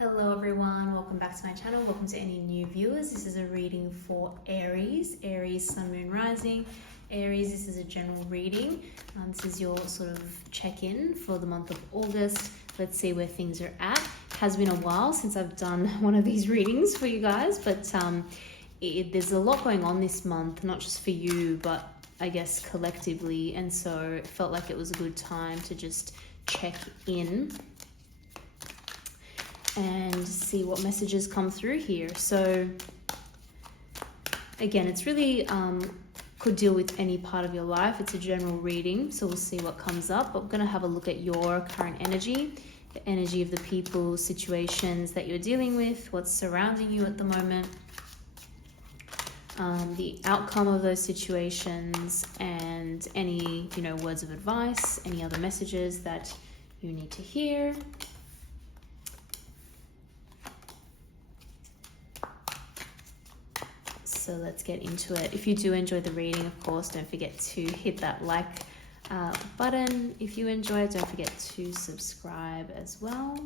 Hello everyone, welcome back to my channel. Welcome to any new viewers. This is a reading for Aries, Sun, Moon, Rising. Aries, this is a general reading. This is your sort of check-in for the month of August. Let's see where things are at. It has been a while since I've done one of these readings for you guys, but there's a lot going on this month, not just for you, but I guess collectively, and so it felt like it was a good time to just check in and see what messages come through here. So again, it's really could deal with any part of your life. It's a general reading, so we'll see what comes up. But we're going to have a look at your current energy, the energy of the people, situations that you're dealing with, what's surrounding you at the moment, the outcome of those situations, and any words of advice, any other messages that you need to hear. So let's get into it. If you do enjoy the reading, of course, don't forget to hit that like button. If you enjoy it, don't forget to subscribe as well.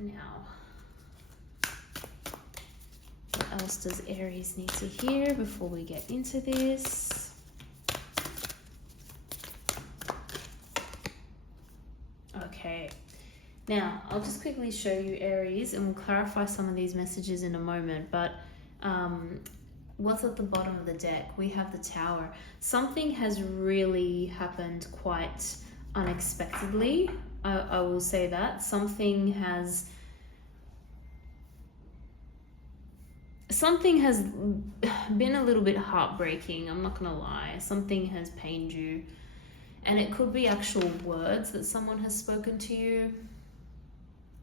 Now, what else does Aries need to hear before we get into this? Okay. Now, I'll just quickly show you Aries, and we'll clarify some of these messages in a moment, but what's at the bottom of the deck? We have the Tower. Something has really happened quite unexpectedly. I will say that. Something has been a little bit heartbreaking, I'm not gonna lie. Something has pained you, and it could be actual words that someone has spoken to you.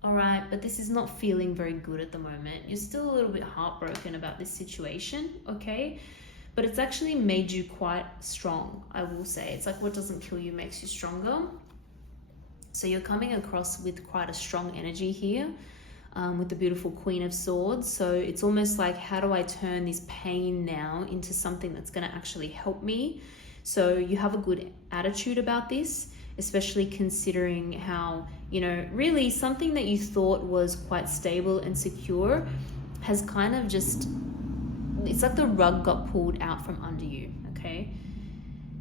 All right, but this is not feeling very good at the moment. You're still a little bit heartbroken about this situation, okay? But it's actually made you quite strong, I will say. It's like what doesn't kill you makes you stronger. So you're coming across with quite a strong energy here, with the beautiful Queen of Swords. So it's almost like, how do I turn this pain now into something that's gonna actually help me? So you have a good attitude about this, especially considering how, really something that you thought was quite stable and secure has kind of just, it's like the rug got pulled out from under you, okay?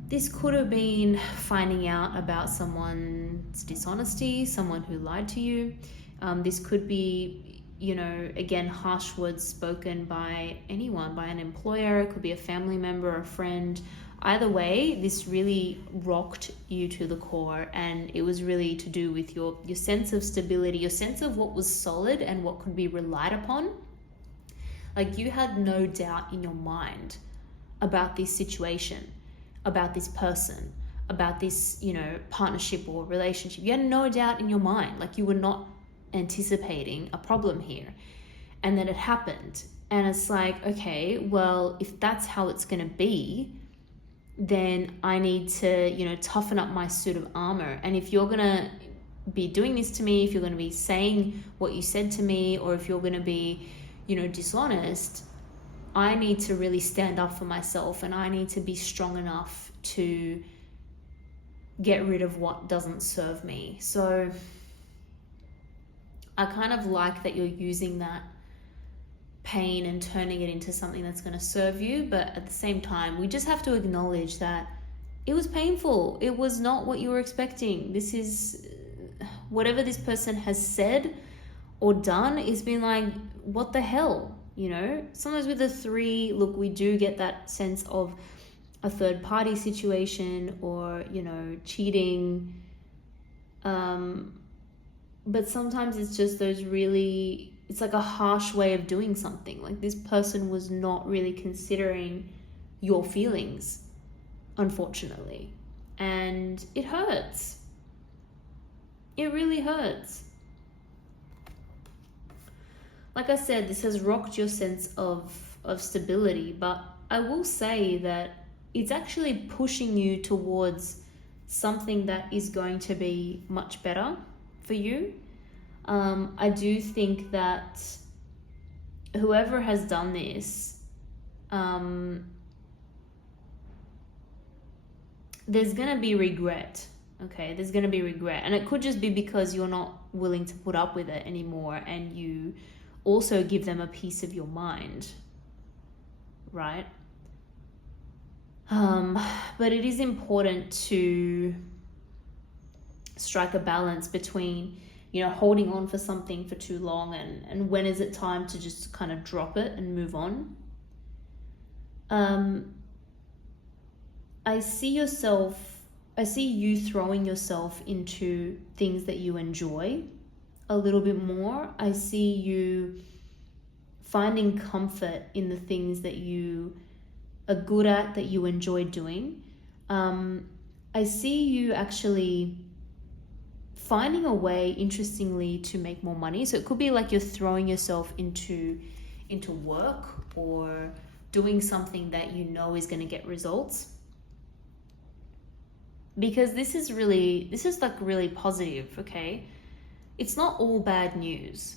This could have been finding out about someone's dishonesty, someone who lied to you. This could be, again, harsh words spoken by anyone, by an employer. It could be a family member, a friend. Either way, this really rocked you to the core, and it was really to do with your sense of stability, your sense of what was solid and what could be relied upon. Like, you had no doubt in your mind about this situation, about this person, about this, partnership or relationship. You had no doubt in your mind. Like, you were not anticipating a problem here, and then it happened. And it's like, okay, well, if that's how it's going to be, then I need to, toughen up my suit of armor. And if you're going to be doing this to me, if you're going to be saying what you said to me, or if you're going to be, dishonest, I need to really stand up for myself, and I need to be strong enough to get rid of what doesn't serve me. So I kind of like that you're using that pain and turning it into something that's going to serve you, but at the same time, we just have to acknowledge that it was painful. It was not what you were expecting. This is whatever this person has said or done is been like, what the hell, Sometimes with the 3, look, we do get that sense of a third party situation or, cheating. But sometimes it's just those really, it's like a harsh way of doing something. Like, this person was not really considering your feelings, unfortunately. And it hurts. It really hurts. Like I said, this has rocked your sense of stability, but I will say that it's actually pushing you towards something that is going to be much better for you. I do think that whoever has done this, there's gonna be regret, Okay, there's going to be regret, and it could just be because you're not willing to put up with it anymore, and you also give them a piece of your mind, right? But it is important to strike a balance between, holding on for something for too long, and when is it time to just kind of drop it and move on. I see you throwing yourself into things that you enjoy a little bit more. I see you finding comfort in the things that you are good at, that you enjoy doing. I see you actually finding a way, interestingly, to make more money. So it could be like you're throwing yourself into work or doing something that you know is going to get results. Because this is like really positive, okay? It's not all bad news.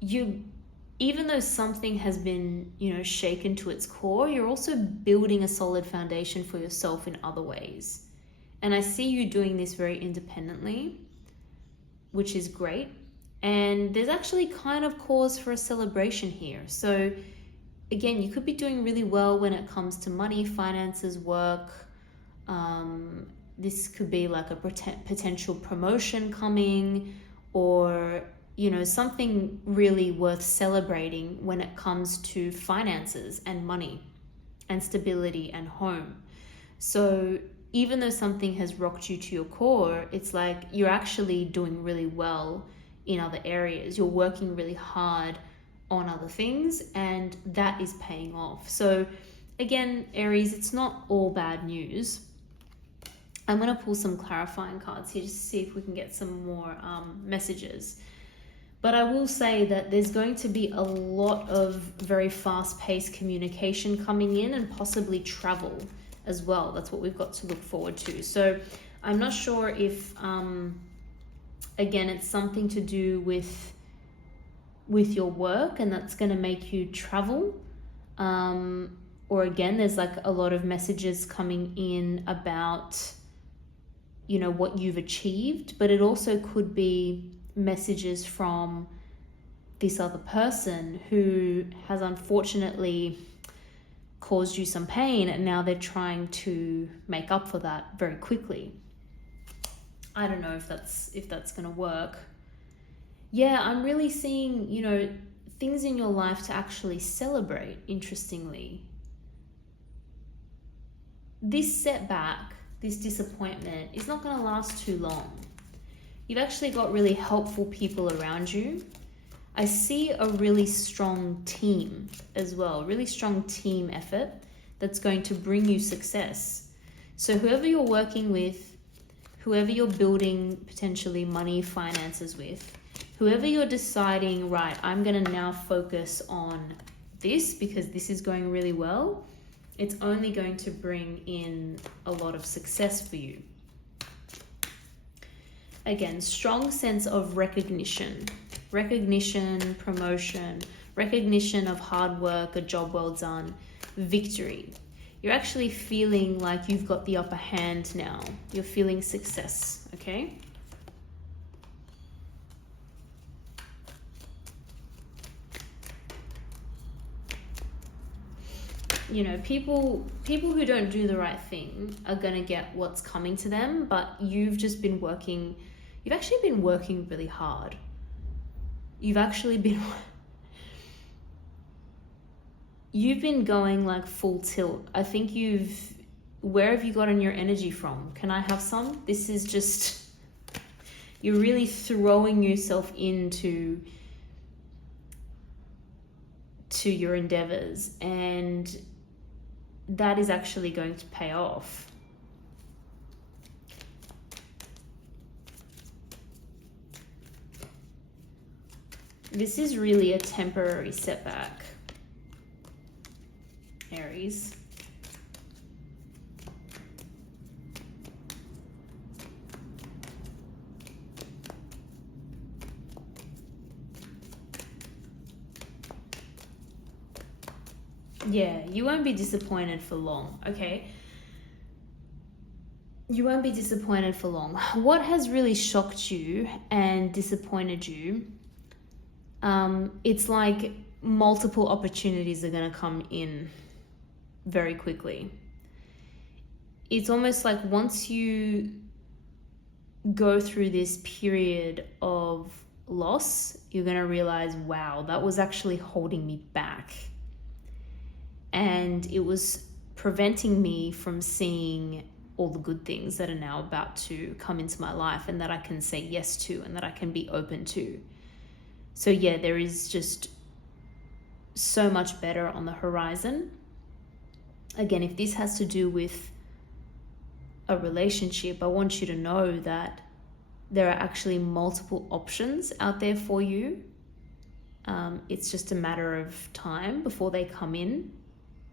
Even though something has been, shaken to its core, you're also building a solid foundation for yourself in other ways. And I see you doing this very independently, which is great. And there's actually kind of cause for a celebration here. So again, you could be doing really well when it comes to money, finances, work. This could be like a potential promotion coming, or something really worth celebrating when it comes to finances and money and stability and home. So even though something has rocked you to your core, it's like you're actually doing really well in other areas. You're working really hard on other things, and that is paying off. So again, Aries, it's not all bad news. I'm going to pull some clarifying cards here just to see if we can get some more messages. But I will say that there's going to be a lot of very fast-paced communication coming in, and possibly travel as well. That's what we've got to look forward to. So I'm not sure if, again, it's something to do with your work and that's going to make you travel. Or again, there's like a lot of messages coming in about, what you've achieved, but it also could be messages from this other person who has unfortunately caused you some pain, and now they're trying to make up for that very quickly. I don't know if that's going to work. Yeah, I'm really seeing, things in your life to actually celebrate, interestingly. This setback, this disappointment is not going to last too long. You've actually got really helpful people around you. I see a really strong team as well, really strong team effort that's going to bring you success. So whoever you're working with, whoever you're building potentially money, finances with, whoever you're deciding, right, I'm going to now focus on this because this is going really well, it's only going to bring in a lot of success for you. Again, strong sense of recognition, promotion, recognition of hard work, a job well done, victory. You're actually feeling like you've got the upper hand now. You're feeling success, okay? People who don't do the right thing are going to get what's coming to them, but you've actually been working really hard. You've been going like full tilt. I think where have you gotten your energy from? Can I have some? This is just, you're really throwing yourself into your endeavors, and that is actually going to pay off. This is really a temporary setback, Aries. Yeah, you won't be disappointed for long, okay? You won't be disappointed for long. What has really shocked you and disappointed you? It's like multiple opportunities are going to come in very quickly. It's almost like once you go through this period of loss, you're going to realize, wow, that was actually holding me back. And it was preventing me from seeing all the good things that are now about to come into my life and that I can say yes to and that I can be open to. So yeah, there is just so much better on the horizon. Again, if this has to do with a relationship, I want you to know that there are actually multiple options out there for you. It's just a matter of time before they come in.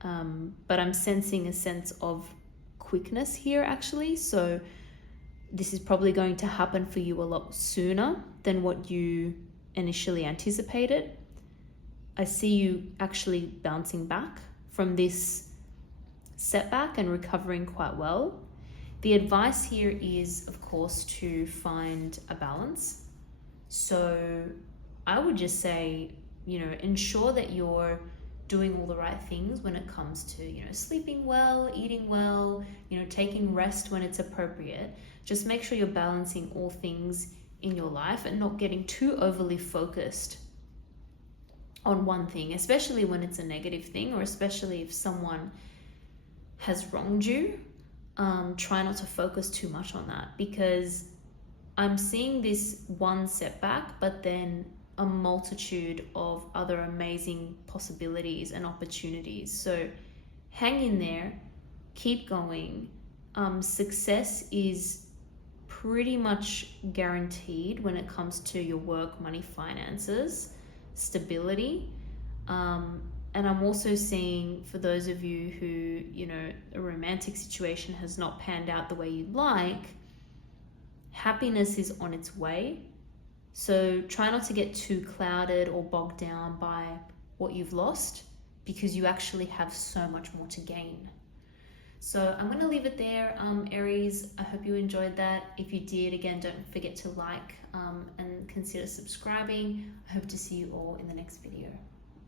But I'm sensing a sense of quickness here actually. So this is probably going to happen for you a lot sooner than what you initially anticipated. I see you actually bouncing back from this setback and recovering quite well. The advice here is, of course, to find a balance. So I would just say, ensure that you're doing all the right things when it comes to, sleeping well, eating well, taking rest when it's appropriate. Just make sure you're balancing all things in your life and not getting too overly focused on one thing, especially when it's a negative thing, or especially if someone has wronged you. Try not to focus too much on that, because I'm seeing this one setback, but then a multitude of other amazing possibilities and opportunities. So hang in there, keep going. Success is pretty much guaranteed when it comes to your work, money, finances, stability. And I'm also seeing, for those of you who, a romantic situation has not panned out the way you'd like, happiness is on its way. So try not to get too clouded or bogged down by what you've lost, because you actually have so much more to gain. So I'm going to leave it there, Aries. I hope you enjoyed that. If you did, again, don't forget to like and consider subscribing. I hope to see you all in the next video.